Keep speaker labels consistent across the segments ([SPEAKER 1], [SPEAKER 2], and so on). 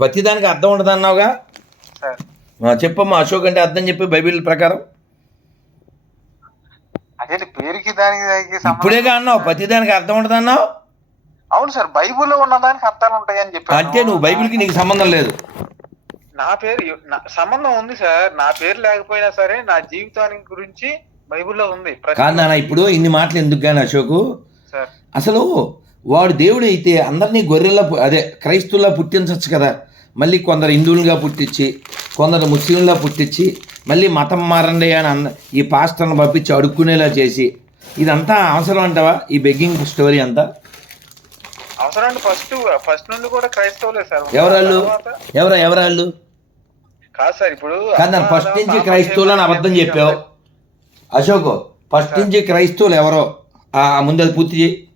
[SPEAKER 1] ప్రతిదానికి అర్థం ఉండదు అన్నావుగా? చెప్పమ్మా అశోక్ అంటే అర్థం చెప్పి బైబిల్ ప్రకారం.
[SPEAKER 2] అదే పేరుకి దానికి దానికి సంబంధం-
[SPEAKER 1] ఇప్పుడేగా అన్నావు ప్రతిదానికి అర్థం ఉండదు అన్నావు?
[SPEAKER 2] అవును సార్ బైబిల్లో ఉన్న దానికి అర్థాలు ఉంటాయి అని చెప్పాను.
[SPEAKER 1] అంటే నువ్వు బైబిల్కి నీకు సంబంధం లేదు.
[SPEAKER 2] నా పేరు సంబంధం ఉంది సార్. నా పేరు లేకపోయినా సరే నా జీవితానికి గురించి బైబిల్లో ఉంది. ప్రతి-
[SPEAKER 1] కాదు నాన్న ఇప్పుడు ఇన్ని మాటలు ఎందుకు కానీ అశోకు?
[SPEAKER 2] సార్.
[SPEAKER 1] అసలు వాడు దేవుడు అయితే అందరినీ గొర్రెల్లా పు- అదే క్రైస్తువులా పుట్టించవచ్చు కదా. మళ్ళీ కొందరు హిందువులుగా పుట్టించి కొందరు ముస్లింలా పుట్టించి మళ్ళీ మతం మారండి అని అన్న ఈ పాస్టర్ని పంపించి అడుక్కునేలా చేసి. ఇదంతా అవసరం అంటావా? ఈ బెగ్గింగ్ స్టోరీ అంతా?
[SPEAKER 2] అవసరం ఫస్ట్ ఫస్ట్ నుండి కూడా క్రైస్తవులే సార్.
[SPEAKER 1] ఎవరాళ్ళు? ఎవరా ఎవరాళ్ళు?
[SPEAKER 2] కాదు సార్ ఇప్పుడు
[SPEAKER 1] కాదు ఫస్ట్ నుంచి
[SPEAKER 2] పాపం
[SPEAKER 1] క్రైస్తవులు అని అబద్ధం చెప్పావు. అశోక్ ఫస్ట్ నుంచి క్రైస్తవులు ఎవరో? ఆ ముందు అది పూర్తి చేయి.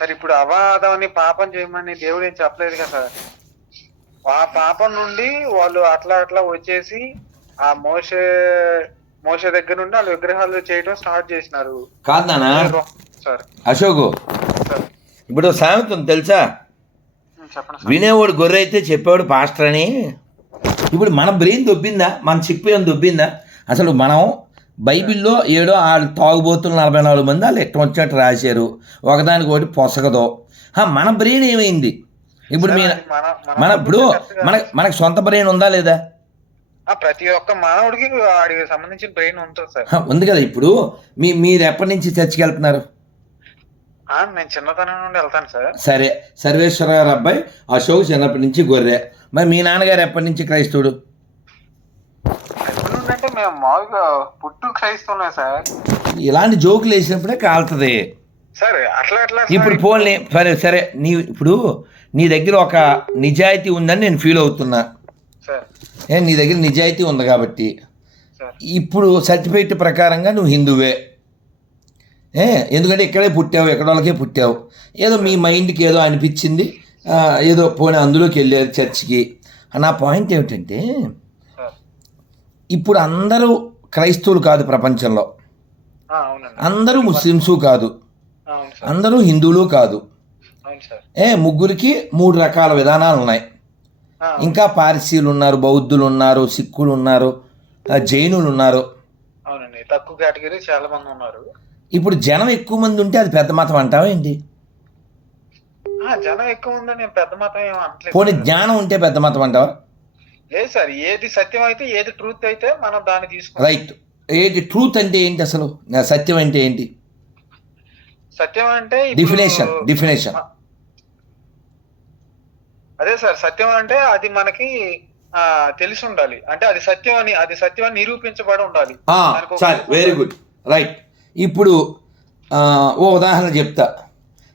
[SPEAKER 2] సార్ ఇప్పుడు అవాదం పాపం చేయమని దేవుడు ఏం చెప్పలేదు కదా సార్. ఆ పాపం నుండి వాళ్ళు అట్లా అట్లా వచ్చేసి ఆ మోసే మోసే దగ్గర నుండి వాళ్ళు విగ్రహాలు చేయడం స్టార్ట్ చేసినారు.
[SPEAKER 1] కాదు నాన్న.
[SPEAKER 2] సార్.
[SPEAKER 1] అశోక్ ఇప్పుడు సామెత ఉంది తెలుసా? వినేవాడు గొర్రె అయితే చెప్పేవాడు పాస్టర్ అని. ఇప్పుడు మన బ్రెయిన్ దొబ్బిందా? మన ఏం దొబ్బిందా? అసలు మనం బైబిల్లో ఏడో వాళ్ళు తాగుబోతులు నలభై నాలుగు మంది వాళ్ళు ఎక్కడ వచ్చినట్టు రాశారు. ఒకదానికి ఒకటి పొసగదో. హా, మన బ్రెయిన్ ఏమైంది? ఇప్పుడు మీ
[SPEAKER 2] సార్, అది మన-
[SPEAKER 1] ఇప్పుడు. మన మనకు సొంత బ్రెయిన్ ఉందా లేదా?
[SPEAKER 2] ఆ, ప్రతి ఒక్క మానవుడికి వాడికి సంబంధించిన బ్రెయిన్ ఉంటుంది సార్.
[SPEAKER 1] ఉంది కదా ఇప్పుడు. మీ మీరు ఎప్పటి నుంచి చర్చికి వెళ్తున్నారు?
[SPEAKER 2] ఆ, నేను చిన్నతనం నుండి వెళ్తాను సార్.
[SPEAKER 1] సరే. సర్వేశ్వర గారు అబ్బాయి అశోక్ చిన్నప్పటి నుంచి గొర్రె. మరి మీ నాన్నగారు ఎప్పటి నుంచి క్రైస్తవుడు?
[SPEAKER 2] మేము మామూలుగా పుట్టు క్రైస్తవులే సార్.
[SPEAKER 1] ఇలాంటి జోకులు వేసినప్పుడే కాలుతుంది.
[SPEAKER 2] సార్ అట్లా అట్లా
[SPEAKER 1] ఇప్పుడు పోన్లే సరే సరే నీ ఇప్పుడు నీ దగ్గర ఒక నిజాయితీ ఉందని నేను ఫీల్ అవుతున్నా.
[SPEAKER 2] సార్.
[SPEAKER 1] ఏ నీ దగ్గర నిజాయితీ ఉంది కాబట్టి.
[SPEAKER 2] సార్.
[SPEAKER 1] ఇప్పుడు సర్టిఫికేట్ ప్రకారంగా నువ్వు హిందువే. ఏ ఎందుకంటే ఇక్కడే పుట్టావు ఎక్కడ వాళ్ళకే పుట్టావు. ఏదో మీ మైండ్కి ఏదో అనిపించింది ఏదో పోనీ అందులోకి వెళ్ళారు చర్చికి. నా పాయింట్ ఏమిటంటే ఇప్పుడు అందరూ క్రైస్తవులు కాదు ప్రపంచంలో. అందరూ ముస్లిమ్సు కాదు. అందరూ హిందువులు కాదు. ఏ ముగ్గురికి మూడు రకాల విధానాలు ఉన్నాయి. ఇంకా పార్సీలు ఉన్నారు బౌద్ధులు ఉన్నారు సిక్కులు ఉన్నారు జైనులు ఉన్నారు.
[SPEAKER 2] అవునండి. తక్కువ కేటగిరీ చాలా మంది ఉన్నారు.
[SPEAKER 1] ఇప్పుడు జనం ఎక్కువ మంది ఉంటే అది పెద్ద మతం అంటావా ఏంటి?
[SPEAKER 2] జనం ఎక్కువ ఉందని నేను పెద్ద మతం
[SPEAKER 1] పోనీ జ్ఞానం ఉంటే పెద్ద మతం అంటావా?
[SPEAKER 2] లేదు సార్ ఏది సత్యం అయితే ఏది ట్రూత్ అయితే మనం దాన్ని తీసుకుంటాం.
[SPEAKER 1] రైట్ ఏంటి ట్రూత్ అంటే ఏంటి అసలు? సత్యం అంటే ఏంటి?
[SPEAKER 2] సత్యం అంటే
[SPEAKER 1] డిఫినేషన్ డిఫినేషన్
[SPEAKER 2] అదే సార్ సత్యం అంటే అది మనకి తెలిసి ఉండాలి. అంటే అది సత్యం అని అది సత్యం అని నిరూపించబడి ఉండాలి.
[SPEAKER 1] సరే వెరీ గుడ్ రైట్ ఇప్పుడు ఓ ఉదాహరణ చెప్తా.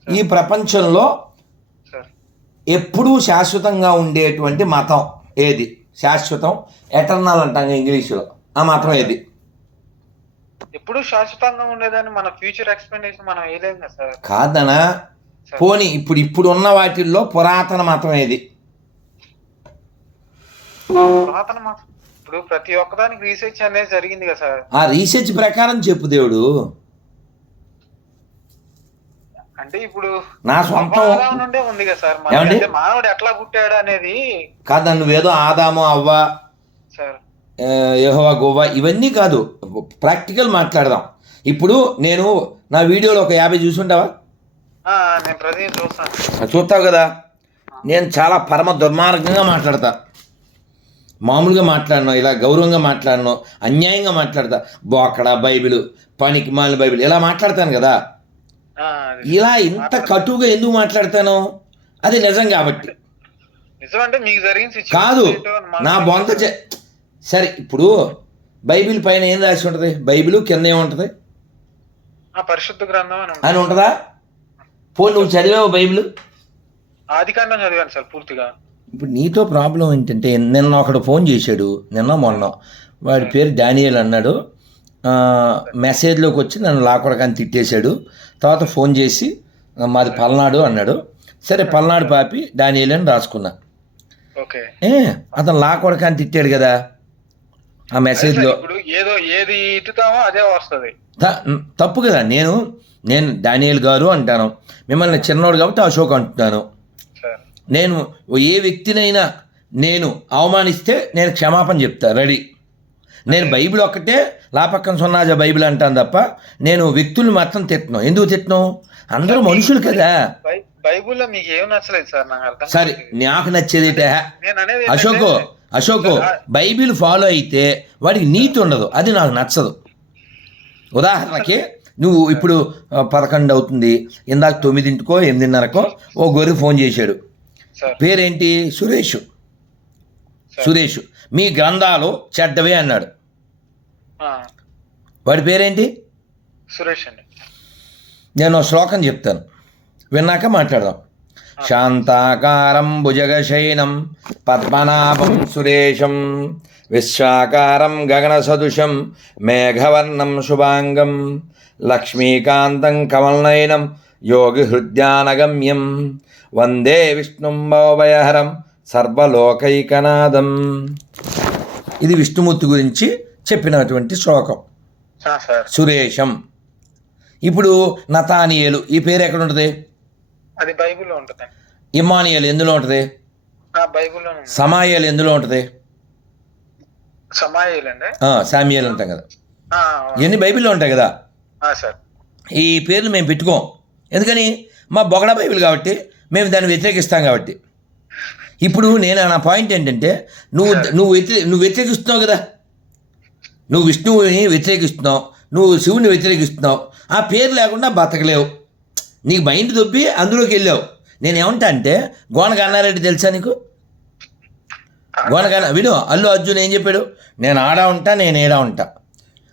[SPEAKER 1] ఈ ప్రపంచంలో
[SPEAKER 2] సార్
[SPEAKER 1] ఎప్పుడూ శాశ్వతంగా ఉండేటువంటి మతం ఏది? శాశ్వతం ఎటర్నల్ అంటాం ఇంగ్లీష్లో. ఆ మతం ఏది?
[SPEAKER 2] ఎప్పుడు శాశ్వతంగా ఉండేదని మన ఫ్యూచర్ ఎక్స్పెక్టేషన్ మనం వేయలేం కదా సార్.
[SPEAKER 1] కాదనా? పోనీ ఇప్పుడు ఇప్పుడు ఉన్న వాటిల్లో పురాతన మతం ఏది?
[SPEAKER 2] పురాతన ఇప్పుడు ప్రతి ఒక్కదానికి రీసెర్చ్ అనేది జరిగింది కదా సార్.
[SPEAKER 1] ఆ రీసెర్చ్ ప్రకారం చెప్పు దేవుడు.
[SPEAKER 2] అంటే ఇప్పుడు
[SPEAKER 1] నా సొంతం.
[SPEAKER 2] నుండే ఉంది కదా సార్? అంటే మానవుడు ఎట్లా పుట్టాడు అనేది
[SPEAKER 1] కాదు నువ్వేదో ఆదాము అవ్వ
[SPEAKER 2] సార్.
[SPEAKER 1] యెహోవా గోవా ఇవన్నీ కాదు. ప్రాక్టికల్ మాట్లాడదాం. ఇప్పుడు నేను నా వీడియోలో ఒక యాభై చూసుంటావా? చూస్తావు కదా? నేను చాలా పరమ దుర్మార్గంగా మాట్లాడతా. మామూలుగా మాట్లాడను ఇలా గౌరవంగా మాట్లాడను అన్యాయంగా మాట్లాడతా. బోకడ బైబిల్ పనికి మాలిన బైబిల్ ఇలా మాట్లాడతాను కదా? ఇలా ఇంత కటువుగా ఎందుకు మాట్లాడతాను? అది నిజం కాబట్టి.
[SPEAKER 2] నిజం అంటే మీకు జరిగిన situation
[SPEAKER 1] కాదు నా బొంత సరే ఇప్పుడు బైబిల్ పైన ఏం రాసి ఉంటుంది? బైబిల్ కింద ఏముంటుంది
[SPEAKER 2] పరిశుద్ధ గ్రంథం అని ఉంటుంది
[SPEAKER 1] అని ఉంటుందా. పో నువ్వు చదివావు బైబిల్?
[SPEAKER 2] ఆది కాండం చదివాను సార్ పూర్తిగా.
[SPEAKER 1] ఇప్పుడు నీతో ప్రాబ్లం ఏంటంటే నిన్న ఒకడు ఫోన్ చేశాడు నిన్న మొన్న. వాడి పేరు డానియల్ అన్నాడు. మెసేజ్లోకి వచ్చి నన్ను లాకొడకని తిట్టేశాడు. తర్వాత ఫోన్ చేసి "ఆ, మాది పల్నాడు అన్నాడు. సరే పల్నాడు పాపి డానియల్ అని రాసుకున్నా.
[SPEAKER 2] ఓకే.
[SPEAKER 1] ఏ అతను లాకొడకని తిట్టాడు కదా. ఆ మెసేజ్లో
[SPEAKER 2] ఏదో ఏది అదే వస్తది.
[SPEAKER 1] తప్పు కదా. నేను నేను డానియల్ గారు అంటాను. మిమ్మల్ని చిన్నోడు కాబట్టి అశోక్ అంటున్నాను. నేను ఏ వ్యక్తినైనా నేను అవమానిస్తే నేను క్షమాపణ చెప్తా. రెడీ. నేను బైబిల్ ఒక్కటే లాపక్కన సున్నాజ బైబిల్ అంటాను తప్ప నేను వ్యక్తుల్ని మాత్రం తిట్టను. ఎందుకు తిట్టను? అందరూ మనుషులు కదా.
[SPEAKER 2] బైబిల్లో మీకు ఏం నచ్చలేదు సార్? నాకు
[SPEAKER 1] సరే. నాకు నచ్చేది అశోకు అశోకు బైబిల్ ఫాలో అయితే వాడికి నీతి ఉండదు. అది నాకు నచ్చదు. ఉదాహరణకి నువ్వు ఇప్పుడు పదకొండు అవుతుంది. ఇందాక తొమ్మిదింటికో ఎనిమిదిన్నరకో ఓ గొర్రె ఫోన్ చేశాడు. పేరేంటి? సురేష్. సురేష్. మీ గ్రంథాలు చెడ్డవే అన్నాడు. వాడి పేరేంటి?
[SPEAKER 2] సురేష్ అండి.
[SPEAKER 1] నేను శ్లోకం చెప్తాను. విన్నాక మాట్లాడదాం. శాంతాకారం భుజగశయనం పద్మనాభం సురేశం విశ్వాకారం గగన సదృశం మేఘవర్ణం శుభాంగం లక్ష్మీకాంతం కమలనయనం యోగి హృద్యానగమ్యం వందే విష్ణుం భవభయహరం సర్వలోకైకనాదం ఇది విష్ణుమూర్తి గురించి చెప్పినటువంటి శ్లోకం. సురేషం ఇప్పుడు నతానియలు ఈ పేరు ఎక్కడ ఉంటుంది?
[SPEAKER 2] అది బైబిల్లో
[SPEAKER 1] ఇమానియల్ ఎందులో ఉంటుంది? సమాయలు ఎందులో ఉంటుంది?
[SPEAKER 2] సమాయిల్ అండి
[SPEAKER 1] ఆ, సామియలు ఉంటాం కదా. ఇవన్నీ బైబిల్లో ఉంటాయి కదా? ఈ పేర్లు మేము పెట్టుకోం. ఎందుకని? మా బొగడ బైబిల్ కాబట్టి మేము దాన్ని వ్యతిరేకిస్తాం కాబట్టి. ఇప్పుడు నేను నా పాయింట్ ఏంటంటే నువ్వు నువ్వు వ్యతిరే నువ్వు వ్యతిరేకిస్తున్నావు కదా? నువ్వు విష్ణువుని వ్యతిరేకిస్తున్నావు. నువ్వు శివుని వ్యతిరేకిస్తున్నావు. ఆ పేరు లేకుండా బతకలేవు. నీకు మైండ్ దొబ్బి అందులోకి వెళ్ళావు. నేను ఏమంటా అంటే గోన గన్నారెడ్డి తెలుసా నీకు? గోన గన్న విను అల్లు అర్జున్ ఏం చెప్పాడు? నేను ఆడా ఉంటా నేను ఏడా ఉంటా.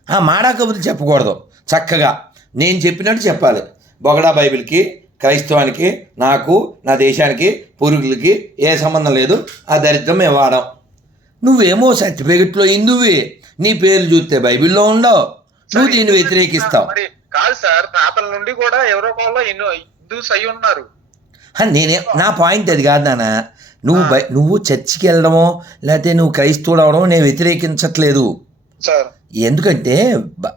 [SPEAKER 1] ఆ మాడా కబుర్లు చెప్పకూడదు. చక్కగా. నేను చెప్పినట్టు చెప్పాలి. బొగడా బైబిల్కి క్రైస్తవానికి నాకు నా దేశానికి పూర్వీకులకి ఏ సంబంధం లేదు. ఆ దరిద్రం మేము వాడాం. నువ్వేమో సర్టిఫికెట్లో హిందువే. నీ పేరు చూస్తే బైబిల్లో ఉండవు. నువ్వు దీన్ని వ్యతిరేకిస్తావు.
[SPEAKER 2] కాదు సార్ తాతల నుండి కూడా ఎవరో ఒకళ్ళు ఎన్నో హిందూస్ అయి ఉన్నారు.
[SPEAKER 1] నేనే నా పాయింట్ అది కాదు నాన్న. నువ్వు బై నువ్వు చర్చికి వెళ్ళడమో లేకపోతే నువ్వు క్రైస్తవుడు అవడమో నేను వ్యతిరేకించట్లేదు. ఎందుకంటే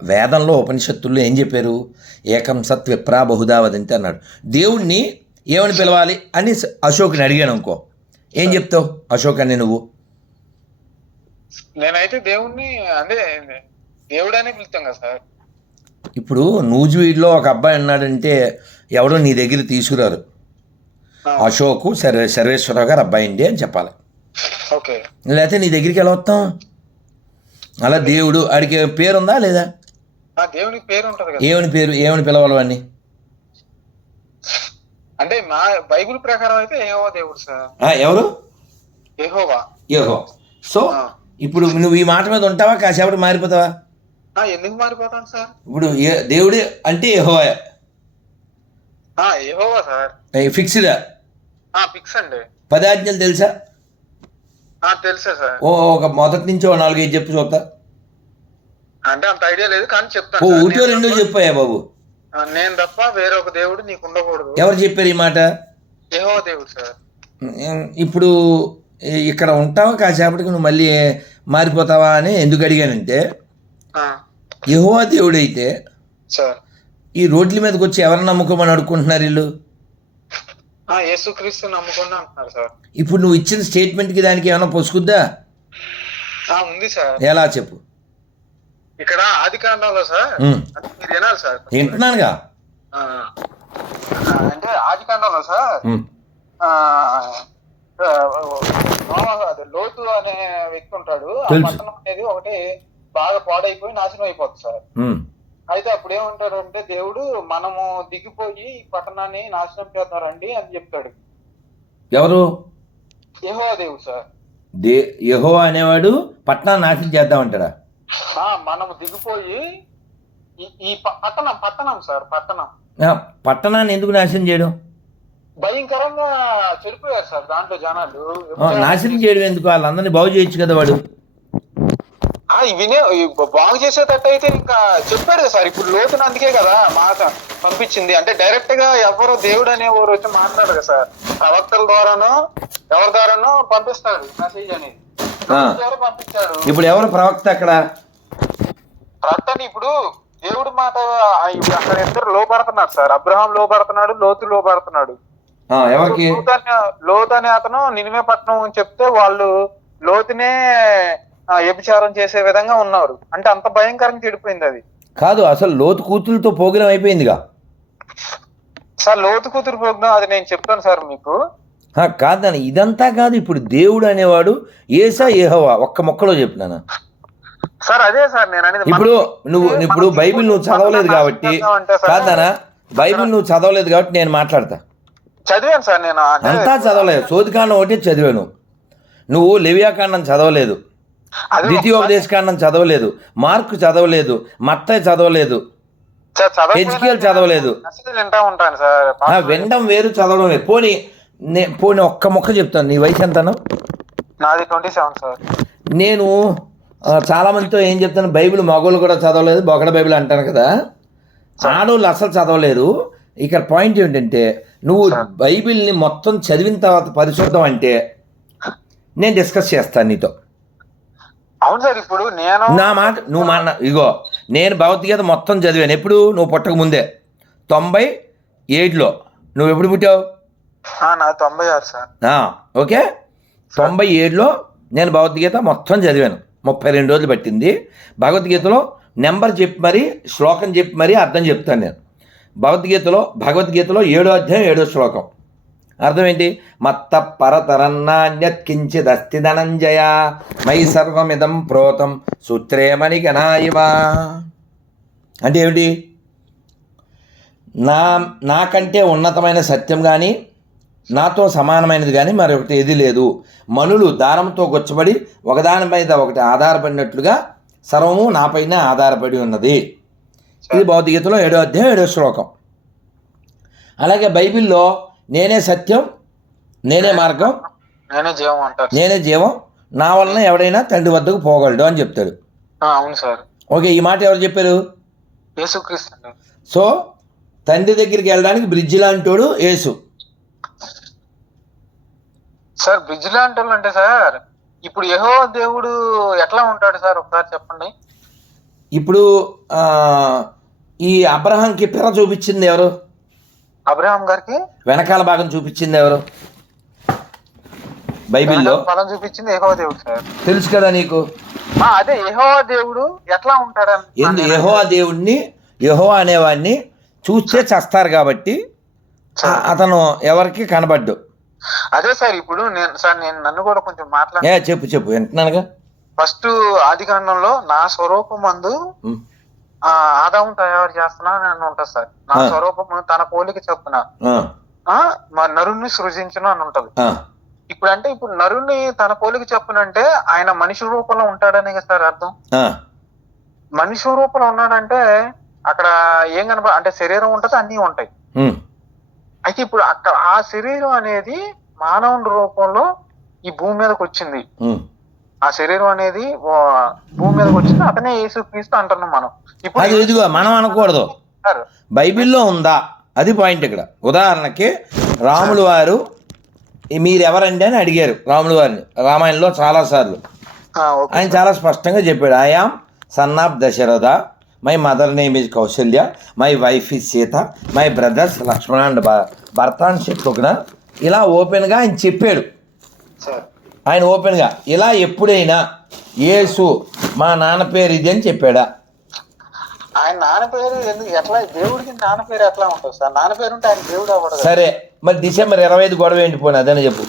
[SPEAKER 1] వేదంలో ఉపనిషత్తుల్లో ఏం చెప్పారు? ఏకం సత్ విప్రా బహుదా వదంతి అన్నాడు. దేవుణ్ణి ఏమని పిలవాలి అని అశోక్ని అడిగాను అనుకో. ఏం చెప్తావు అశోక్ అని నువ్వు?
[SPEAKER 2] నేనైతే దేవుణ్ణి అదే దేవుడనే పిలుస్తాం కదా సార్.
[SPEAKER 1] ఇప్పుడు నూజివీడులో ఒక అబ్బాయి ఉన్నాడంటే ఎవడో నీ దగ్గర తీసుకురారు. అశోక్ సర్వే సర్వేశ్వరరావు గారు అబ్బాయి అండి అని చెప్పాలి.
[SPEAKER 2] ఓకే.
[SPEAKER 1] లేకపోతే నీ దగ్గరికి ఎలా వస్తాం? అలా దేవుడు ఆడికి పేరు ఉందా లేదా?
[SPEAKER 2] ఆ దేవునికి పేరు ఉంటది
[SPEAKER 1] ఏమని పేరు ఏమని పిలవాలి వాడిని?
[SPEAKER 2] అంటే మా బైబిల్ ప్రకారం అయితే ఏహోవా దేవుడు సార్.
[SPEAKER 1] ఎవరు?
[SPEAKER 2] ఏహోవా.
[SPEAKER 1] యహో సో. ఇప్పుడు నువ్వు ఈ మాట మీద ఉంటావా? కాసేపటి మారిపోతావా?
[SPEAKER 2] ఎందుకు మారిపోతాను సార్?
[SPEAKER 1] ఇప్పుడు దేవుడు అంటే యహో
[SPEAKER 2] ఆ ఏహోవా సార్.
[SPEAKER 1] ఫిక్స్డ్?
[SPEAKER 2] ఫిక్స్ అండి.
[SPEAKER 1] పదాజ్ఞలు తెలుసా?
[SPEAKER 2] ఆ తెలుసా సార్.
[SPEAKER 1] ఓ ఒక మొదటి నుంచి ఓ నాలుగైదు చెప్పు చూస్తా
[SPEAKER 2] అంటే అంత ఐడియా లేదు కానీ
[SPEAKER 1] ఓ
[SPEAKER 2] చెప్తాను సార్.
[SPEAKER 1] ఒకటో రెండో చెప్పాయా బాబు?
[SPEAKER 2] నేను తప్ప వేరే ఒక దేవుడు నీకు ఉండకూడదు.
[SPEAKER 1] ఎవరు చెప్పారు ఈ మాట?
[SPEAKER 2] ఏహోవా దేవుడు సార్.
[SPEAKER 1] ఇప్పుడు ఇక్కడ ఉంటావా? కాసేపటికి నువ్వు మళ్ళీ మారిపోతావా అని ఎందుకు అడిగానంటే
[SPEAKER 2] ఆ,
[SPEAKER 1] యహోవా దేవుడైతే
[SPEAKER 2] సార్.
[SPEAKER 1] ఈ రోడ్ల మీదకి వచ్చి ఎవరు నమ్ముకోమని అడుక్కుంటున్నారు వీళ్ళు?
[SPEAKER 2] యేసుక్రీస్తు నమ్ముకోండి అంటున్నారు సార్.
[SPEAKER 1] ఇప్పుడు నువ్వు ఇచ్చిన స్టేట్మెంట్కి దానికి ఏమైనా పొసుకుద్దా?
[SPEAKER 2] ఉంది సార్.
[SPEAKER 1] ఎలా చెప్పు.
[SPEAKER 2] ఇక్కడ ఆది కాండంలో సార్. మీరు వినాలి సార్.
[SPEAKER 1] వింటున్నానుగా?
[SPEAKER 2] అంటే ఆది కాండంలో సార్. లోతు అనే వ్యక్తి ఉంటాడు. ఆ. పట్టణం అనేది ఒకటి బాగా పాడైపోయి నాశనం అయిపోతుంది సార్. అయితే అప్పుడు ఏమంటాడు అంటే దేవుడు మనము దిగిపోయి ఈ పట్టణాన్ని నాశనం చేద్దారండి అని చెప్తాడు.
[SPEAKER 1] ఎవరు?
[SPEAKER 2] ఏహో దేవుడు సార్.
[SPEAKER 1] దే యహో అనేవాడు పట్టణాన్ని నాశనం చేద్దామంటాడా?
[SPEAKER 2] ఆ మనము దిగిపోయి ఈ పట్టణం పట్టణం సార్ పట్టణం.
[SPEAKER 1] పట్టణాన్ని ఎందుకు నాశనం చేయడం?
[SPEAKER 2] భయంకరంగా చెడిపోయారు సార్ దాంట్లో జనాలు.
[SPEAKER 1] నాశనం చేయడం ఎందుకు? వాళ్ళందరినీ బాగు చేయొచ్చు కదా వాడు.
[SPEAKER 2] ఆ, వినే బాగు చేసేటట్టు అయితే ఇంకా చెప్పాడు కదా సార్. ఇప్పుడు లోతున అందుకే కదా మాట పంపించింది. అంటే డైరెక్ట్గా ఎవరు దేవుడు అనే వారు వచ్చి మాట్లాడరు కదా సార్. ప్రవక్తల ద్వారానో ఎవరి ద్వారానో పంపిస్తాడు మెసేజ్ అనేది. పంపించాడు
[SPEAKER 1] ఇప్పుడు ఎవరు ప్రవక్త అక్కడ?
[SPEAKER 2] ప్రవక్తని ఇప్పుడు దేవుడి మాట అక్కడ ఇద్దరు లోపడుతున్నారు సార్. అబ్రహాం లోపడుతున్నాడు లోతు లోపడుతున్నాడు
[SPEAKER 1] ఎవరికి?
[SPEAKER 2] లోతు అనే- అతను నినివే పట్టణం అని చెప్తే వాళ్ళు లోతునే వ్యభిచారం చేసే విధంగా ఉన్నారు. అంటే అంత భయంకరంగా చెడిపోయింది అది.
[SPEAKER 1] కాదు అసలు లోతు కూతురుతో పోగిలం అయిపోయిందిగా?
[SPEAKER 2] సార్ లోతు కూతురు ప్రోగ్రాం అది నేను చెప్తాను సార్ మీకు.
[SPEAKER 1] ఆ, కాదని ఇదంతా కాదు ఇప్పుడు దేవుడు అనేవాడు ఏసా ఏహోవా ఒక్క మొక్కలో చెప్పినాను
[SPEAKER 2] సార్ అదే సార్ నేను అనేది
[SPEAKER 1] ఇప్పుడు నువ్వు ఇప్పుడు బైబిల్ నువ్వు చదవలేదు కాబట్టి కాదనా బైబిల్ నువ్వు చదవలేదు కాబట్టి నేను మాట్లాడతా.
[SPEAKER 2] చదివాను సార్ నేను.
[SPEAKER 1] అంతా చదవలేదు. సోదికాండం ఒకటి చదివాను. నువ్వు లెవియాకాండం చదవలేదు. ద్వితీయోపదేశకాండం చదవలేదు. మార్కు చదవలేదు. మత్తయ్య చదవలేదు. హెచ్కేఎల్ చదవలేదు. వినడం వేరు చదవడం వేరు. పోనీ పోనీ ఒక్క మొక్క చెప్తాను. నీ వయసు ఎంతను?
[SPEAKER 2] నాది ట్వంటీ సెవెన్ సార్.
[SPEAKER 1] నేను చాలా మందితో ఏం చెప్తాను? బైబిల్ మగోళ్ళు కూడా చదవలేదు. బొగడ బైబిల్ అంటాను కదా. ఆడోళ్ళు అసలు చదవలేదు. ఇక్కడ పాయింట్ ఏంటంటే నువ్వు బైబిల్ని మొత్తం చదివిన తర్వాత పరిశుద్ధం అంటే నేను డిస్కస్ చేస్తాను నీతో.
[SPEAKER 2] అవును సార్ ఇప్పుడు నేను
[SPEAKER 1] నా మాట నువ్వు మా ఇగో నేను భగవద్గీత మొత్తం చదివాను. ఎప్పుడు? నువ్వు పుట్టక ముందే. తొంభై ఏడులో. నువ్వు ఎప్పుడు పుట్టావు?
[SPEAKER 2] తొంభై ఆరు సార్.
[SPEAKER 1] ఓకే? తొంభై ఏడులో నేను భగవద్గీత మొత్తం చదివాను. ముప్పై రెండు రోజులు పట్టింది. భగవద్గీతలో నెంబర్ చెప్పి మరి శ్లోకం చెప్పి మరి అర్థం చెప్తాను నేను. భగవద్గీతలో భగవద్గీతలో ఏడో అధ్యాయం ఏడో శ్లోకం. అర్థం ఏంటి మత్త పరతరన్నాన్యత్కించిద్ అస్తి ధనంజయ మై సర్వమిదం ప్రోతం సూత్రేమణి గణాయివా అంటే ఏమిటి? నా నాకంటే ఉన్నతమైన సత్యం కానీ నాతో సమానమైనది కానీ మరొకటి ఏది లేదు. మనులు దారంతో గొచ్చబడి ఒకదాని మీద ఒకటి ఆధారపడినట్లుగా సర్వము నాపైన ఆధారపడి ఉన్నది. ఇది భౌతికతలో ఏడో అధ్యాయం ఏడో శ్లోకం. అలాగే బైబిల్లో నేనే సత్యం నేనే మార్గం
[SPEAKER 2] నేనే జీవం అంటారు.
[SPEAKER 1] నేనే జీవం నా వలన ఎవడైనా తండ్రి వద్దకు పోగలడు అని చెప్తాడు.
[SPEAKER 2] అవును సార్.
[SPEAKER 1] ఓకే ఈ మాట ఎవరు చెప్పారు?
[SPEAKER 2] యేసుక్రీస్తు
[SPEAKER 1] సో తండ్రి దగ్గరికి వెళ్ళడానికి బ్రిడ్జ్ లాంటోడు యేసు.
[SPEAKER 2] సార్ బ్రిడ్జ్ లాంటి అంటే సార్ ఇప్పుడు యహో దేవుడు ఎట్లా ఉంటాడు సార్? ఒకసారి చెప్పండి.
[SPEAKER 1] ఇప్పుడు ఈ అబ్రహాంకి పిర చూపించింది ఎవరు?
[SPEAKER 2] అబ్రహాం గారికి?
[SPEAKER 1] వెనకాల భాగం చూపించింది ఎవరు? బైబిల్లో.
[SPEAKER 2] ఫలం చూపించింది యహో దేవుడు సార్.
[SPEAKER 1] తెలుసు కదా నీకు?
[SPEAKER 2] ఆ, అదే యహో దేవుడు ఎట్లా ఉంటాడని
[SPEAKER 1] ఎందు యహోవా దేవుణ్ణి యహోవా అనేవాడిని చూస్తే చస్తారు కాబట్టి అతను ఎవరికి కనబడ్డు.
[SPEAKER 2] అదే సార్ ఇప్పుడు నేను సార్ నేను నన్ను కూడా కొంచెం మాట్లాడ.
[SPEAKER 1] చెప్పు చెప్పు వింటున్నానుగా?
[SPEAKER 2] ఫస్ట్ ఆది కాండంలో నా స్వరూపం ఆ ఆదాము తయారు చేస్తున్నా అని ఉంటుంది సార్. నా. స్వరూపం తన పోలిక చెప్పున మా నరుణ్ణి సృజించును అని ఉంటది. ఇప్పుడు అంటే ఇప్పుడు నరుణ్ణి తన పోలిక చెప్పునంటే ఆయన మనిషి రూపంలో ఉంటాడనే కదా సార్ అర్థం? మనిషి రూపంలో ఉన్నాడంటే అక్కడ ఏం కనప అంటే శరీరం ఉంటది అన్ని ఉంటాయి. అయితే ఇప్పుడు అక్కడ ఆ శరీరం అనేది మానవుని రూపంలో ఈ భూమి మీదకి వచ్చింది. ఆ శరీరం అనేది భూమి మీదకి వచ్చింది అతనే యేసు క్రీస్తు అంటున్నాం మనం.
[SPEAKER 1] అది
[SPEAKER 2] ఇప్పుడు
[SPEAKER 1] ఇదిగో మనం అనకూడదు.
[SPEAKER 2] సార్,
[SPEAKER 1] బైబిల్లో ఉందా? అది పాయింట్ ఇక్కడ. ఉదాహరణకి రాములు వారు "ఈ మీరు ఎవరండి అని అడిగారు రాములు వారిని. రామాయణంలో చాలాసార్లు. ఆయన చాలా స్పష్టంగా చెప్పాడు I am son of Dasharatha. My mother name is Kausalya. My wife is Sita. My brothers Lakshmana and Bharata and Shatrughna. ఇలా ఓపెన్గా ఆయన చెప్పాడు.
[SPEAKER 2] సార్.
[SPEAKER 1] ఆయన ఓపెన్గా ఇలా ఎప్పుడైనా యేసు మా నాన్న పేరు ఇది అని చెప్పాడా.
[SPEAKER 2] ఆయన నాన్న పేరు ఎందుకు ఎట్లా దేవుడికి నాన్న పేరు ఎట్లా ఉంటుంది సార్? నాన్న పేరు ఉంటే ఆయన దేవుడు అవ్వడు.
[SPEAKER 1] సరే మరి డిసెంబర్ ఇరవై ఐదు గొడవ ఏంటి పోనీ అదే చెప్పు.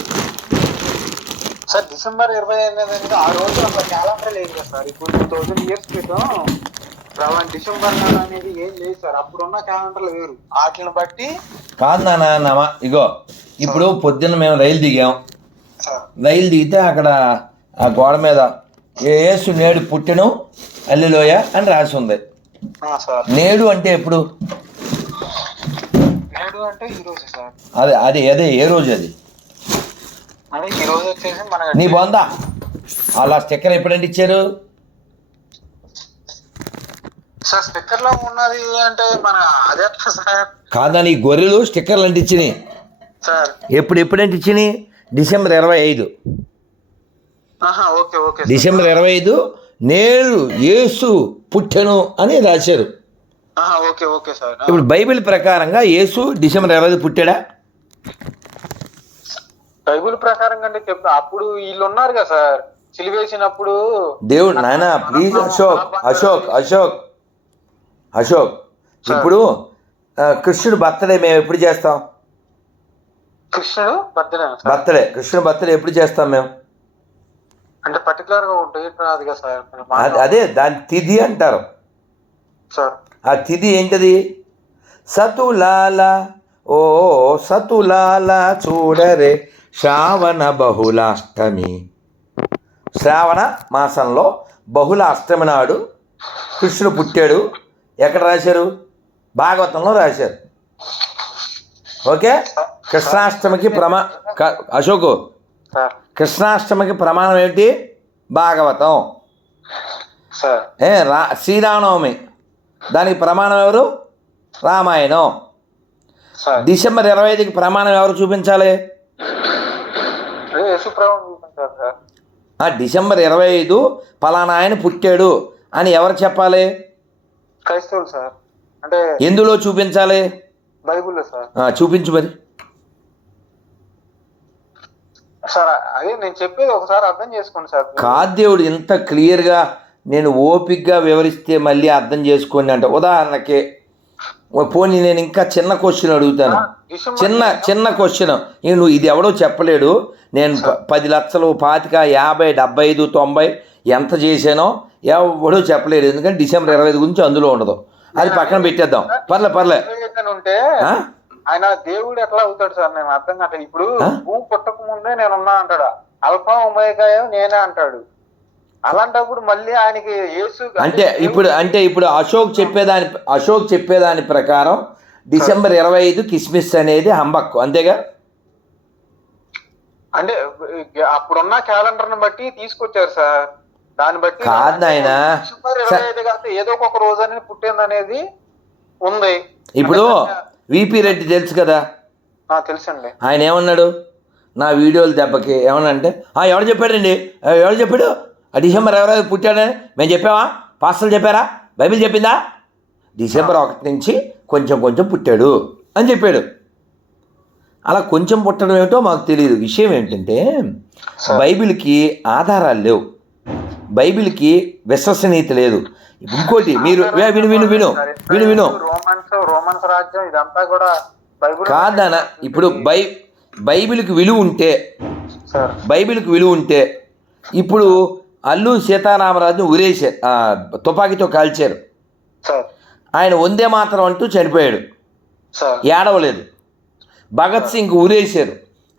[SPEAKER 2] సార్ డిసెంబర్ ఇరవై ఎనిమిది ఆ రోజు అసలు క్యాలెండర్ లేదు కదా సార్. ఇప్పుడు టూ థౌజండ్ ఇయర్స్ క్రితం డిసెంబర్ నెల అనేది ఏం లేదు సార్. అప్పుడున్న క్యాలెండర్లు వేరు. వాటిని బట్టి
[SPEAKER 1] కాదు నాన్న ఇగో ఇప్పుడు పొద్దున్న మేము రైలు దిగాం. రైలు దిగితే అక్కడ ఆ గోడ మీద యేసు నేడు పుట్టెను అల్లిలోయ అని రాసి ఉంది. నేడు అంటే ఎప్పుడు? అదే అది అదే ఏ రోజు అది? నీ బొందా. అలా స్టిక్కర్ ఎప్పుడంటే ఇచ్చారు?
[SPEAKER 2] సార్ స్టిక్కర్లో ఉన్నది అంటే మన అదే ఎట్లా సార్.
[SPEAKER 1] కాదని ఈ గొర్రెలు స్టిక్కర్లు అంటించినాయి
[SPEAKER 2] సార్.
[SPEAKER 1] ఎప్పుడు ఎప్పుడంటే ఇచ్చినాయి? డిసెంబర్ ఇరవై ఐదు. డిసెంబర్ ఇరవై ఐదు నేడు యేసు పుట్టెను అని రాశారు. ఇప్పుడు బైబిల్ ప్రకారంగా యేసు డిసెంబర్ ఇరవై ఐదు పుట్టాడా?
[SPEAKER 2] బైబిల్ ప్రకారం కంటే చెప్పు అప్పుడు వీళ్ళు ఉన్నారు కదా సార్. సిలివేసినప్పుడు
[SPEAKER 1] దేవుడు నాయన ప్లీజ్ అశోక్ అశోక్ అశోక్ అశోక్. ఇప్పుడు కృష్ణుడు బర్త్డే మేము ఎప్పుడు చేస్తాం?
[SPEAKER 2] కృష్ణుడు బర్త్డే
[SPEAKER 1] బర్త్డే కృష్ణుడు బర్త్డే ఎప్పుడు చేస్తాం మేము?
[SPEAKER 2] అంటే పర్టికులర్గా డేట్ రాదు కదా సార్.
[SPEAKER 1] అదే దాని తిథి అంటారు.
[SPEAKER 2] సార్.
[SPEAKER 1] ఆ తిథి ఏంటది? సతులాల ఓ సతులాల చూడరే శ్రావణ బహుళాష్టమి. శ్రావణ మాసంలో బహుళ అష్టమి నాడు కృష్ణుడు పుట్టాడు. ఎక్కడ రాశారు? భాగవతంలో రాశారు. ఓకే? కృష్ణాష్టమికి ప్రమా అశోకు కృష్ణాష్టమికి ప్రమాణం ఏంటి? భాగవతం. ఏ రా శ్రీరామనవమి. దానికి ప్రమాణం ఎవరు? రామాయణం. డిసెంబర్ ఇరవై ఐదుకి ప్రమాణం ఎవరు చూపించాలి? డిసెంబర్ ఇరవై ఐదు పలానా ఆయన పుట్టాడు అని ఎవరు చెప్పాలి?
[SPEAKER 2] క్రైస్తవులు సార్. అంటే
[SPEAKER 1] ఎందులో చూపించాలి?
[SPEAKER 2] బైబిల్లో సార్.
[SPEAKER 1] చూపించు మరి.
[SPEAKER 2] సార్ అదే నేను చెప్పేది ఒకసారి అర్థం చేసుకోండి సార్.
[SPEAKER 1] కాదేవుడు ఇంత క్లియర్గా నేను ఓపిక్గా వివరిస్తే మళ్ళీ అర్థం చేసుకోండి అంటే. ఉదాహరణకి పోనీ నేను ఇంకా చిన్న క్వశ్చన్ అడుగుతాను. చిన్న చిన్న క్వశ్చన్. నువ్వు ఇది ఎవడో చెప్పలేడు. నేను పది లక్షలు పాతిక యాభై డెబ్బై ఐదు తొంభై ఎంత చేశానో ఎవడో చెప్పలేడు. ఎందుకంటే డిసెంబర్ ఇరవై ఐదు గురించి అందులో ఉండదు. అది పక్కన పెట్టేద్దాం. పర్లే పర్లే.
[SPEAKER 2] ఉంటే? ఆయన దేవుడు ఎట్లా అవుతాడు సార్? నేను అర్థం కావట్లేదు. ఇప్పుడు? భూమి పుట్టక ముందే నేను ఉన్నా అంటాడు? అల్ఫా ఉమేగాయ నేనే అంటాడు. అలాంటప్పుడు మళ్ళీ ఆయనకి యేసు
[SPEAKER 1] అంటే ఇప్పుడు అంటే ఇప్పుడు అశోక్ చెప్పేదాని అశోక్ చెప్పేదాని ప్రకారం డిసెంబర్ ఇరవై ఐదు కిస్మిస్ అనేది హంబక్కు అంతేగా?
[SPEAKER 2] అంటే అప్పుడున్న క్యాలెండర్ని బట్టి తీసుకొచ్చారు సార్. దాన్ని బట్టి
[SPEAKER 1] కాదు నాయనా.
[SPEAKER 2] కాదు ఏదో ఒక రోజు అనేది పుట్టింది అనేది ఉంది.
[SPEAKER 1] ఇప్పుడు విపి రెడ్డి తెలుసు కదా?
[SPEAKER 2] తెలుసండి.
[SPEAKER 1] ఆయన ఏమన్నాడు? నా వీడియోలు దెబ్బకి ఏమన్నా అంటే "ఆ, ఎవడు చెప్పాడండి? "ఆ, ఎవడు చెప్పాడు? ఆ డిసెంబర్ ఎవరైనా పుట్టాడని మేము చెప్పావా? పాస్టర్లు చెప్పారా? బైబిల్ చెప్పిందా? డిసెంబర్ ఒకటి నుంచి కొంచెం కొంచెం పుట్టాడు అని చెప్పాడు. అలా కొంచెం పుట్టడం ఏమిటో మాకు తెలియదు. విషయం ఏంటంటే బైబిల్కి ఆధారాలు లేవు. బైబిల్కి విశ్వసనీయత లేదు. ఇంకోటి మీరు విను విను విను విను విను.
[SPEAKER 2] రోమన్స్ రోమన్స్ రాజ్యం ఇదంతా కూడా
[SPEAKER 1] కాదన్న ఇప్పుడు బై బైబిల్కి విలువ ఉంటే బైబిల్కి విలువ ఉంటే ఇప్పుడు అల్లు సీతారామరాజును ఉరేశారు తుపాకీతో కాల్చారు. ఆయన వందే మాత్రం అంటూ చనిపోయాడు. ఏడవలేదు. భగత్ సింగ్ ఉరేశారు.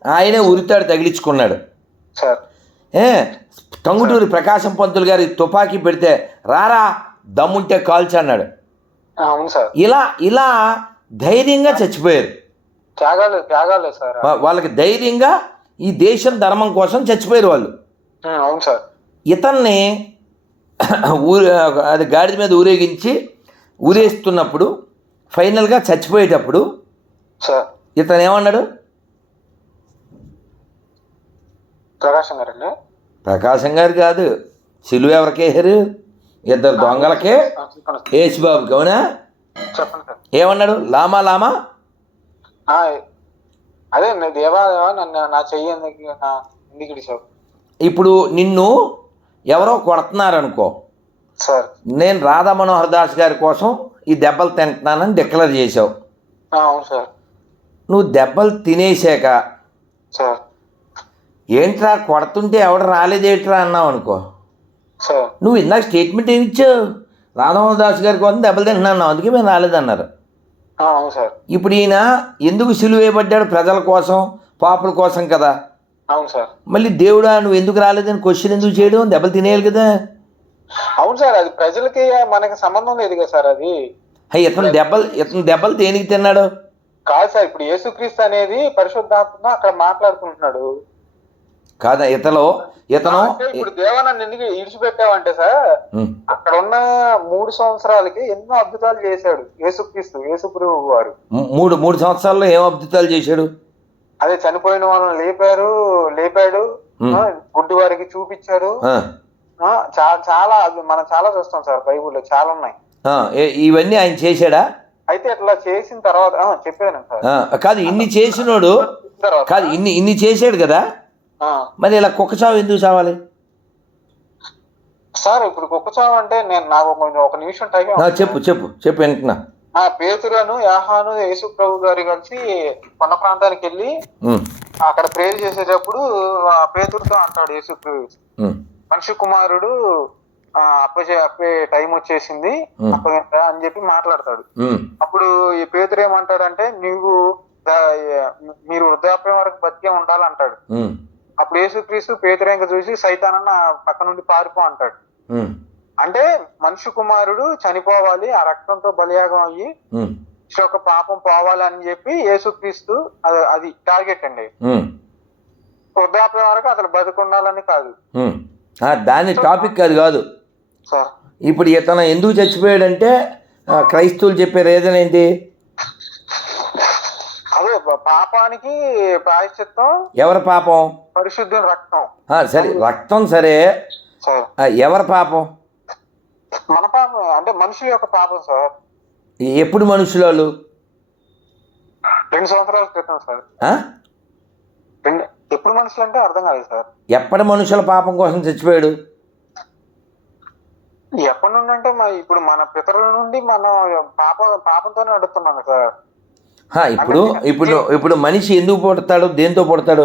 [SPEAKER 1] ఆయనే ఉరితాడు తగిలించుకున్నాడు. ఏ? టంగుటూరి ప్రకాశం పంతులు గారి తుపాకీ పెడితే రారా దమ్ముంటే కాల్చి అన్నాడు.
[SPEAKER 2] ఆ, అవును సార్.
[SPEAKER 1] ఇలా ఇలా ధైర్యంగా చచ్చిపోయారు.
[SPEAKER 2] త్యాగాలు త్యాగాలే సార్.
[SPEAKER 1] వాళ్ళకి ధైర్యంగా ఈ దేశం ధర్మం కోసం చచ్చిపోయారు వాళ్ళు.
[SPEAKER 2] అవును సార్.
[SPEAKER 1] ఇతన్ని ఊరే అది గాడిద మీద ఊరేగించి ఊరేస్తున్నప్పుడు ఫైనల్గా చచ్చిపోయేటప్పుడు
[SPEAKER 2] సార్.
[SPEAKER 1] ఇతను ఏమన్నాడు?
[SPEAKER 2] ప్రకాశం గారండి?
[SPEAKER 1] ప్రకాశం గారు కాదు. సిలువ ఎవరికేసారు ఇద్దరు దొంగలకే. యేసుబాబుకి అవునా?
[SPEAKER 2] చెప్పండి
[SPEAKER 1] ఏమన్నాడు? లామా లామా?
[SPEAKER 2] అదే దేవా నన్ను నా చెయ్యి ఎందుకు
[SPEAKER 1] ఇప్పుడు నిన్ను ఎవరో కొడుతున్నారనుకో
[SPEAKER 2] సార్.
[SPEAKER 1] నేను రాధా మనోహర్ దాస్ గారి కోసం ఈ దెబ్బలు తింటున్నానని డిక్లేర్ చేసావు
[SPEAKER 2] ఆ, అవును సార్.
[SPEAKER 1] నువ్వు దెబ్బలు తినేసాక
[SPEAKER 2] సార్.
[SPEAKER 1] ఏంట్రా కొడుతుంటే ఎవడు రాలేదేట్రా అన్నావు అనుకో. నువ్వు ఇందాక స్టేట్మెంట్ ఏమి ఇచ్చావు? రాధామోహన్ దాస్ గారి కోసం దెబ్బలు తింటున్నాను అందుకే మేము రాలేదన్నారు.
[SPEAKER 2] ఆ, అవును సార్.
[SPEAKER 1] ఇప్పుడు ఈయన ఎందుకు సిలువేయబడ్డాడు ప్రజల కోసం పాపుల కోసం కదా?
[SPEAKER 2] అవును సార్.
[SPEAKER 1] మళ్ళీ దేవుడా నువ్వు ఎందుకు రాలేదని క్వశ్చన్ ఎందుకు చేయడం? దెబ్బలు తినేయాలి కదా?
[SPEAKER 2] అవును సార్ అది ప్రజలకి మనకి సంబంధం లేదు కదా సార్ అది.
[SPEAKER 1] ఇతను దెబ్బలు ఇతను దెబ్బలు దేనికి తిన్నాడు?
[SPEAKER 2] కాదు సార్ ఇప్పుడు యేసుక్రీస్తు అనేది పరిశుద్ధాత్మ అక్కడ మాట్లాడుకుంటున్నాడు.
[SPEAKER 1] కాదా ఇతలో ఇతను
[SPEAKER 2] ఇప్పుడు దేవా నన్ను ఎందుకు ఇడిచిపెట్టావంటే సార్ అక్కడ ఉన్న మూడు సంవత్సరాలకి ఎన్నో అద్భుతాలు చేశాడు యేసుక్రీస్తు యేసుప్రభు వారు.
[SPEAKER 1] మూడు మూడు సంవత్సరాల్లో ఏం అద్భుతాలు చేశాడు?
[SPEAKER 2] అదే చనిపోయిన వాళ్ళని లేపారు లేపాడు గుడ్డి వారికి చూపించారు.
[SPEAKER 1] ఆ,
[SPEAKER 2] ఆ, చా- చాలా మనం చాలా చూస్తాం సార్ బైబుల్లో చాలా ఉన్నాయి.
[SPEAKER 1] ఇవన్నీ ఆయన చేశాడా?
[SPEAKER 2] అయితే ఇట్లా చేసిన తర్వాత చెప్పాను సార్.
[SPEAKER 1] కాదు ఇన్ని చేసినోడు కాదు ఇన్ని ఇన్ని చేసాడు కదా? మరి ఇలా కుక్క చావు ఎందుకు చావాలి?
[SPEAKER 2] సార్ ఇప్పుడు కుక్క చావు అంటే నేను నాకు కొంచెం ఒక నిమిషం టైం
[SPEAKER 1] చెప్పు చెప్పు చెప్పు వింటున్నా
[SPEAKER 2] ఆ పేతులను యాహాను యేసు ప్రభు గారు కలిసి కొండ ప్రాంతానికి వెళ్ళి అక్కడ ప్రేయర్ చేసేటప్పుడు ఆ పేతురుతో అంటాడు యేసు
[SPEAKER 1] ఉమ్,
[SPEAKER 2] మనిషి కుమారుడు ఆ అప్పచే అప్పే టైం వచ్చేసింది.
[SPEAKER 1] ఉమ్.
[SPEAKER 2] అప్పగించ అని చెప్పి మాట్లాడతాడు. అప్పుడు ఈ పేతురు ఏమంటాడంటే నీవు మీరు వృద్ధాప్యం వరకు బతికే ఉండాలంటాడు. అప్పుడు యేసుక్రీస్తు పేతురేంక చూసి సైతానన్న పక్క నుండి పారిపో అంటాడు. అంటే మనిషి కుమారుడు చనిపోవాలి ఆ రక్తంతో బలియాగం అయ్యి ఒక పాపం పోవాలి అని చెప్పి యేసుక్రీస్తు అది అది టార్గెట్ అండి. వృద్ధాప్యం వరకు అతను బతికుండాలని కాదు.
[SPEAKER 1] దాని టాపిక్ అది కాదు.
[SPEAKER 2] సార్.
[SPEAKER 1] ఇప్పుడు ఇతను ఎందుకు చచ్చిపోయాడంటే క్రైస్తవులు చెప్పే రీజన్ ఏంటి?
[SPEAKER 2] పాపానికి ప్రాయశ్చిత్తం
[SPEAKER 1] ఎవరి పాపం?
[SPEAKER 2] పరిశుద్ధుని రక్తం.
[SPEAKER 1] సరే రక్తం సరే. ఎవరి పాపం?
[SPEAKER 2] మన పాపం అంటే మనుషుల యొక్క పాపం సార్.
[SPEAKER 1] ఎప్పుడు మనుషులు
[SPEAKER 2] రెండు సంవత్సరాల క్రితం సార్. ఎప్పుడు మనుషులు అంటే అర్థం కాలేదు సార్.
[SPEAKER 1] ఎప్పటి మనుషుల పాపం కోసం చచ్చిపోయాడు?
[SPEAKER 2] ఎప్పటి నుండి అంటే ఇప్పుడు మన పితరుల నుండి మనం పాప పాపంతోనే నడుస్తున్నాం సార్.
[SPEAKER 1] ఇప్పుడు ఇప్పుడు ఇప్పుడు మనిషి ఎందుకు పుడతాడు? దేంతో పుడతాడు?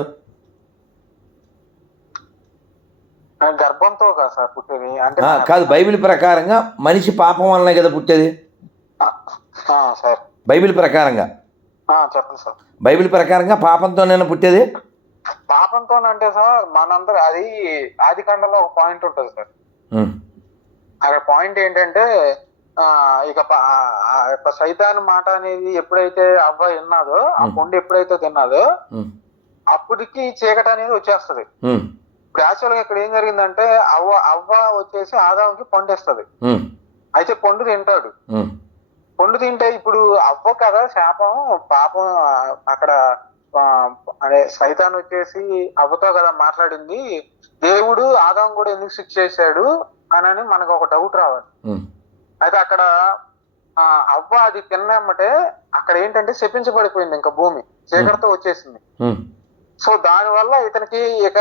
[SPEAKER 2] గర్భంతో కదా సార్ పుట్టేది. అంటే
[SPEAKER 1] కాదు బైబిల్ ప్రకారంగా మనిషి పాపం వల్లనే కదా పుట్టేది?
[SPEAKER 2] సార్.
[SPEAKER 1] బైబిల్ ప్రకారంగా?
[SPEAKER 2] చెప్పండి సార్.
[SPEAKER 1] బైబిల్ ప్రకారంగా పాపంతోనేనా పుట్టేది?
[SPEAKER 2] పాపంతో అంటే సార్ మనందరూ అది ఆది కాండలో ఒక పాయింట్ ఉంటుంది సార్. అక్కడ పాయింట్ ఏంటంటే ఇక యొక్క సైతాన్ మాట అనేది ఎప్పుడైతే అవ్వ విన్నాదో ఆ పండు ఎప్పుడైతే తిన్నాదో అప్పటికి చీకటి అనేది వచ్చేస్తది. ఇప్పుడు యాక్చువల్గా ఇక్కడ ఏం జరిగిందంటే అవ్వ అవ్వ వచ్చేసి ఆదాంకి పండేస్తది. అయితే పండు తింటాడు. పండు తింటే ఇప్పుడు అవ్వ కదా శాపం పాపం అక్కడ అదే సైతాన్ వచ్చేసి అవ్వతో కదా మాట్లాడింది. దేవుడు ఆదాం కూడా ఎందుకు శిక్ష చేశాడు అని మనకు ఒక డౌట్ రావాలి. అయితే అక్కడ ఆ అవ్వ అది తిన్నమ్మటే అక్కడ ఏంటంటే శపించబడిపోయింది ఇంకా భూమి. చీకటితో వచ్చేసింది. సో దాని వల్ల ఇతనికి ఇక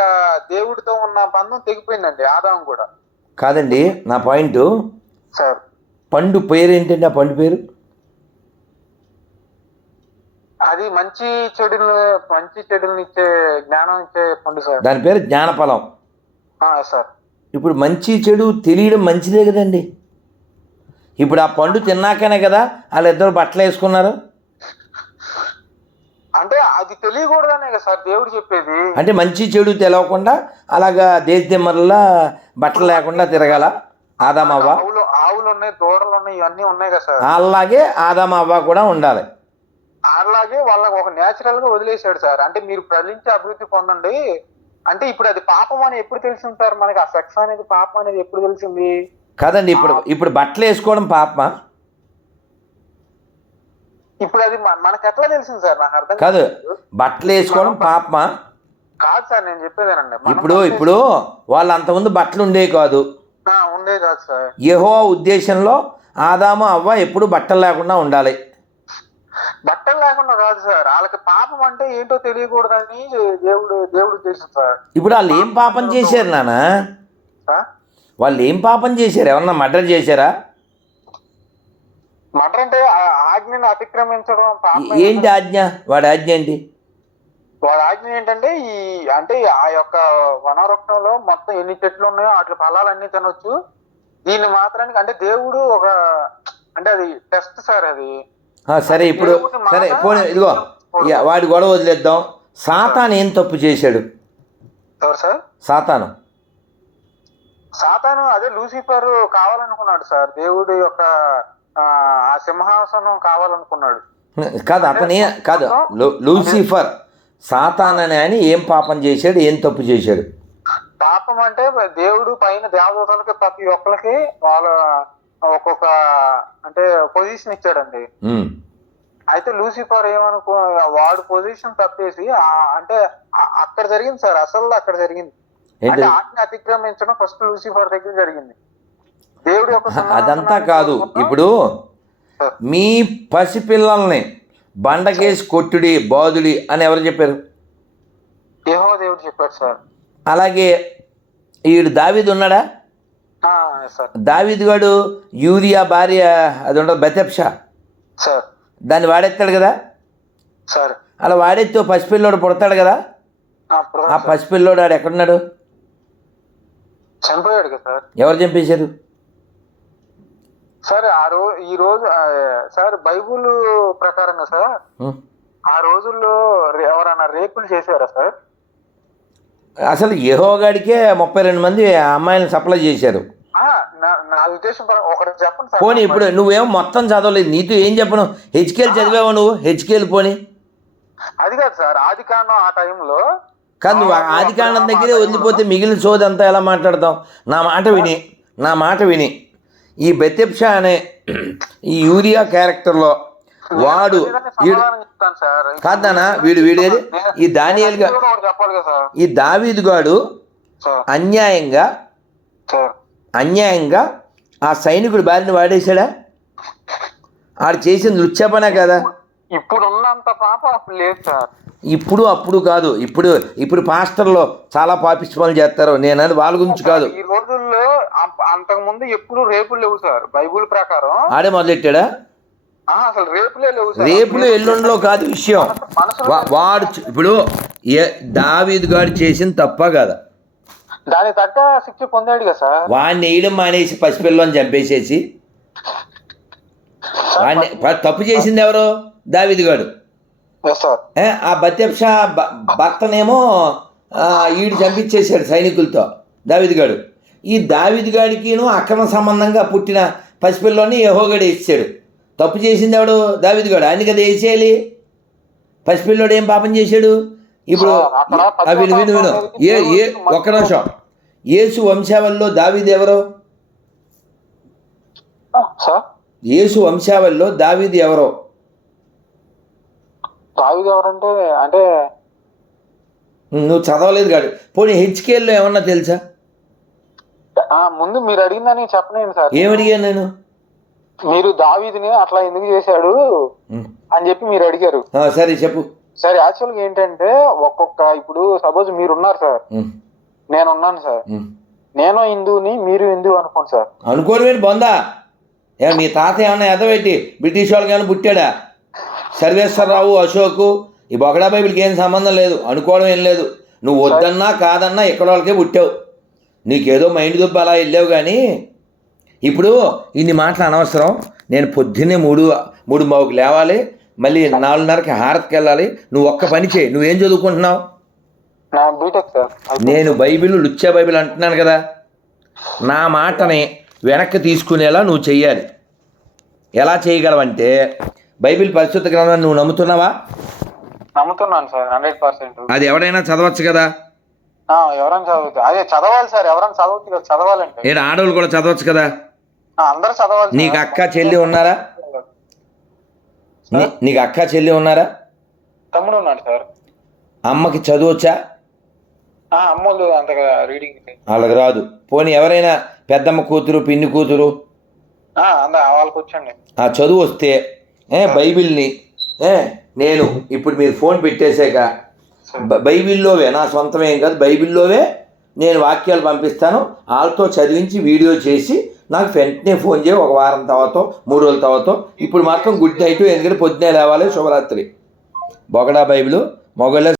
[SPEAKER 2] దేవుడితో ఉన్న బంధం తెగిపోయిందండి ఆదాం కూడా.
[SPEAKER 1] కాదండి నా పాయింట్.
[SPEAKER 2] సార్.
[SPEAKER 1] పండు పేరు ఏంటండి ఆ పండు పేరు?
[SPEAKER 2] అది మంచి చెడులు మంచి చెడులను ఇచ్చే జ్ఞానం ఇచ్చే పండు సార్.
[SPEAKER 1] దాని పేరు జ్ఞానఫలం.
[SPEAKER 2] సార్.
[SPEAKER 1] ఇప్పుడు మంచి చెడు తెలియడం మంచిదే కదండి. ఇప్పుడు ఆ పండు తిన్నాకనే కదా వాళ్ళిద్దరు బట్టలు వేసుకున్నారు?
[SPEAKER 2] అంటే అది తెలియకూడదనే కదా సార్ దేవుడు చెప్పేది.
[SPEAKER 1] అంటే మంచి చెడు తెలవకుండా అలాగా దేశదిమ్మర్లా బట్టలు లేకుండా తిరగాల? ఆదామవ్వ?
[SPEAKER 2] ఆవులు ఆవులు ఉన్నాయి దూడలు ఉన్నాయి ఇవన్నీ ఉన్నాయి కదా సార్.
[SPEAKER 1] అలాగే ఆదామవ్వ కూడా ఉండాలి.
[SPEAKER 2] అలాగే వాళ్ళకి ఒక నేచురల్గా వదిలేశాడు సార్. అంటే మీరు ప్రజలించి అభివృద్ధి పొందండి. అంటే ఇప్పుడు అది పాపం అని ఎప్పుడు తెలిసింది సార్ మనకి ఆ సెక్స్ అనేది పాపం అనేది ఎప్పుడు తెలిసింది?
[SPEAKER 1] కాదండి ఇప్పుడు ఇప్పుడు బట్టలు వేసుకోవడం పాపమా?
[SPEAKER 2] ఇప్పుడు అది మనకి ఎట్లా తెలిసింది సార్? నాకు అర్థం
[SPEAKER 1] కాదు. బట్టలు వేసుకోవడం పాపమా?
[SPEAKER 2] కాదు సార్ నేను చెప్పేదేనండి.
[SPEAKER 1] ఇప్పుడు ఇప్పుడు వాళ్ళు అంతకుముందు బట్టలు ఉండేవి కాదు.
[SPEAKER 2] ఉండే కాదు సార్.
[SPEAKER 1] యెహోవా ఉద్దేశంలో ఆదాము అవ్వ ఎప్పుడు బట్టలు లేకుండా ఉండాలి.
[SPEAKER 2] బట్టలు లేకుండా కాదు సార్. వాళ్ళకి పాపం అంటే ఏంటో తెలియకూడదని దేవుడు దేవుడు ఉద్దేశం సార్
[SPEAKER 1] ఇప్పుడు వాళ్ళు ఏం పాపం చేశారు నాన్న?
[SPEAKER 2] ఆ?
[SPEAKER 1] వాళ్ళు ఏం పాపం చేశారు? ఏమన్నా మర్డర్ చేశారా?
[SPEAKER 2] మటర్ అంటే ఆజ్ఞని అతిక్రమించడం
[SPEAKER 1] ఏంటి ఆజ్ఞ? వాడి ఆజ్ఞ ఏంటి?
[SPEAKER 2] వాడి ఆజ్ఞ ఏంటంటే ఈ అంటే ఆ యొక్క వనవృక్షంలో మొత్తం ఎన్ని చెట్లు ఉన్నాయో వాటి ఫలాలన్నీ తినొచ్చు. దీన్ని మాత్రానికి అంటే దేవుడు ఒక అంటే అది టెస్ట్ సార్ అది.
[SPEAKER 1] సరే ఇప్పుడు సరే పోనీ ఇదిగో వాడి గొడవ వదిలేద్దాం. సాతాను ఏం తప్పు చేశాడు?
[SPEAKER 2] ఎవరు సార్?
[SPEAKER 1] సాతాను.
[SPEAKER 2] సాతాను అదే లూసిఫర్ కావాలనుకున్నాడు సార్. దేవుడి యొక్క ఆ సింహాసనం కావాలనుకున్నాడు.
[SPEAKER 1] కాదు అతనే కాదు లూసిఫర్ సాతాన్ అని ఏం పాపం చేశాడు ఏం తప్పు చేశాడు?
[SPEAKER 2] పాపం అంటే దేవుడు పైన దేవదూతలకి ప్రతి ఒక్కరికి వాళ్ళ ఒక్కొక్క అంటే పొజిషన్ ఇచ్చాడండి. అయితే లూసిఫర్ ఏమనుకో వాడు పొజిషన్ తప్పేసి అంటే అక్కడ జరిగింది సార్. అసలు అక్కడ జరిగింది. అంటే ఆజ్ఞ అతిక్రమించడం ఫస్ట్ లూసిఫర్ దగ్గర జరిగింది. దేవుడు యొక్క
[SPEAKER 1] అదంతా కాదు. ఇప్పుడు మీ పసిపిల్లల్ని బండకేసి కొట్టుడి బాదుడి అని ఎవరు చెప్పారు?
[SPEAKER 2] దేవుడు చెప్పాడు సార్
[SPEAKER 1] అలాగే ఈడు దావీదు ఉన్నాడా? దావీదు గాడు యూరియా భార్య అది ఉండదు బెతెప్షా
[SPEAKER 2] సార్
[SPEAKER 1] దాన్ని వాడెత్తాడు కదా?
[SPEAKER 2] సార్
[SPEAKER 1] అలా వాడెత్తి పసిపిల్లోడు పుడతాడు కదా?
[SPEAKER 2] ఆ
[SPEAKER 1] పసిపిల్లోడు ఆడు ఎక్కడున్నాడు?
[SPEAKER 2] చనిపోయాడు కదా సార్.
[SPEAKER 1] ఎవరు చంపేశారు?
[SPEAKER 2] సార్ ఆ రో ఈ రోజు సార్ బైబుల్ ప్రకారంగా సార్. ఆ? రోజుల్లో ఎవరైనా రేపులు చేశారా సార్?
[SPEAKER 1] అసలు యెహోవాగాడికే ముప్పై రెండు మంది అమ్మాయిలను సప్లై చేశారు.
[SPEAKER 2] నా ఉద్దేశం ఒకటి చెప్పండి సార్.
[SPEAKER 1] పోనీ ఇప్పుడు నువ్వేం మొత్తం చదవలేదు నీతో ఏం చెప్పను? హెచ్కేలు చదివావు నువ్వు? హెచ్కేలు పోనీ.
[SPEAKER 2] అది కాదు సార్ ఆది కాండం ఆ టైంలో
[SPEAKER 1] కాదు నువ్వు ఆది కాండం దగ్గరే వదిలిపోతే మిగిలిన సోది అంతా ఎలా మాట్లాడతాం నా మాట విని నా మాట విని. ఈ బెతెప్షా అనే ఈ యూరియా క్యారెక్టర్లో వాడు వీడు
[SPEAKER 2] సమాధానం చెప్తాను సార్.
[SPEAKER 1] కాదు నాన్న వీడు వీడేది ఈ
[SPEAKER 2] దానియల్గా
[SPEAKER 1] ఈ దావీదు గాడు అన్యాయంగా అన్యాయంగా ఆ సైనికుడు బారిన వాడేశాడా? ఆడు చేసిన నృత్యపనే కదా.
[SPEAKER 2] ఇప్పుడు ఉన్నంత పాప లేదు సార్.
[SPEAKER 1] ఇప్పుడు అప్పుడు కాదు. ఇప్పుడు ఇప్పుడు పాస్టర్లో చాలా పాపిస్ట్ పనులు చేస్తారు. నేను అది వాళ్ళ గురించి కాదు.
[SPEAKER 2] ఈ రోజుల్లో అంత- అంతకు ముందు ఎప్పుడు రేపులు లేవు సార్. బైబుల్ ప్రకారం
[SPEAKER 1] ఆడే మొదలెట్టాడా?
[SPEAKER 2] అసలు రేపులే లేవు సార్.
[SPEAKER 1] రేపులు ఎల్లుండిలో కాదు విషయం. వాడు ఇప్పుడు ఏ దావీదు గాడు చేసిన తప్ప కదా?
[SPEAKER 2] దాని తగ్గ శిక్ష పొందాడు కదా సార్.
[SPEAKER 1] వాడిని వేయడం మానేసి పసిపిల్లని చంపేసేసి? వాడిని తప్పు చేసింది ఎవరు? దావీదు ఏ, ఆ బత్యప్షా భర్తనేమో ఈడు చంపించేశాడు సైనికులతో దావిద్ గాడు. ఈ దావిద్ గాడికిను అక్రమ సంబంధంగా పుట్టిన పసిపిల్లోని యహోగడు వేసాడు తప్పు చేసింది ఎవడు? దావిద్ గాడు. ఆయన కదా వేసేయాలి పసిపిల్లోడు ఏం పాపం చేశాడు? ఇప్పుడు విను విను విను. ఏ ఏ ఒక్క నిమిషం. యేసు వంశావళిలో దావీద్ ఎవరు? యేసు వంశావళిలో దావీద్ ఎవరో?
[SPEAKER 2] తావిది ఎవరంటే అంటే
[SPEAKER 1] నువ్వు చదవలేదు కాదు పోనీ హెచ్కేల్లో ఏమన్నా తెలుసా?
[SPEAKER 2] ముందు మీరు అడిగిందని చెప్పలేను సార్.
[SPEAKER 1] ఏమడిగాను నేను?
[SPEAKER 2] మీరు దావీదిని అట్లా ఎందుకు చేశాడు. అని చెప్పి మీరు అడిగారు.
[SPEAKER 1] సరే చెప్పు.
[SPEAKER 2] సరే యాక్చువల్గా ఏంటంటే ఒక్కొక్క ఇప్పుడు సపోజ్ మీరు ఉన్నారు సార్.
[SPEAKER 1] ఉం,
[SPEAKER 2] నేను ఉన్నాను సార్. నేను హిందువుని మీరు హిందువు అనుకోండి సార్.
[SPEAKER 1] అనుకోవడం ఏంటి బొందా. ఏ మీ తాత ఏమన్నా ఎదబెట్టి బ్రిటిష్ వాళ్ళకి ఏమైనా పుట్టాడా? సర్వేశ్వరరావు అశోకు ఈ బొగడా బైబిల్కి ఏం సంబంధం లేదు. అనుకోవడం ఏం లేదు. నువ్వు వద్దన్నా కాదన్నా ఇక్కడ వాళ్ళకే పుట్టావు. నీకేదో మైండ్ దుబ్బ అలా వెళ్ళావు కానీ ఇప్పుడు ఇన్ని మాటలు అనవసరం. నేను పొద్దున్నే మూడు మూడు బావుకి లేవాలి. మళ్ళీ నాలుగున్నరకి హారత్కి వెళ్ళాలి. నువ్వు ఒక్క పని చేయి. నువ్వేం చదువుకుంటున్నావు? నేను బైబిల్ లుచ్చా బైబిల్ అంటున్నాను కదా. నా మాటని వెనక్కి తీసుకునేలా నువ్వు చెయ్యాలి. ఎలా చేయగలవంటే బైబిల్ పరిశుద్ధ గ్రంథాన్ని నువ్వు నమ్ముతున్నావా?
[SPEAKER 2] నమ్ముతున్నాను సార్ హండ్రెడ్ పర్సెంట్.
[SPEAKER 1] అది ఎవడైనా చదవచ్చు కదా?
[SPEAKER 2] ఎవరైనా చదవచ్చు. అదే చదవాలి సార్ ఎవరైనా చదవచ్చు కదా చదవాలంటే.
[SPEAKER 1] నేను ఆడవాళ్ళు కూడా చదవచ్చు కదా?
[SPEAKER 2] అందరూ చదవాలి.
[SPEAKER 1] నీకు అక్క చెల్లి ఉన్నారా? నీకు అక్క చెల్లి ఉన్నారా?
[SPEAKER 2] తమ్ముడు ఉన్నాడు సార్.
[SPEAKER 1] అమ్మకి చదువచ్చా
[SPEAKER 2] అమ్మోళ్ళు అంతగా రీడింగ్
[SPEAKER 1] వాళ్ళకి రాదు. పోనీ ఎవరైనా పెద్దమ్మ కూతురు పిన్ని కూతురు?
[SPEAKER 2] వాళ్ళకి వచ్చండి
[SPEAKER 1] ఆ చదువు వస్తే బైబిల్ని ఏ నేను ఇప్పుడు మీరు ఫోన్ పెట్టేశాక బైబిల్లోవే నా సొంతమేం కాదు బైబిల్లోవే నేను వాక్యాలు పంపిస్తాను వాళ్ళతో చదివించి వీడియో చేసి నాకు వెంటనే ఫోన్ చేయి ఒక వారం తర్వాత మూడు రోజుల తర్వాత. ఇప్పుడు మాత్రం గుడ్ నైట్ ఎందుకంటే పొద్దునే లేవాలి శుభరాత్రి. బొగడా బైబిల్ మొగల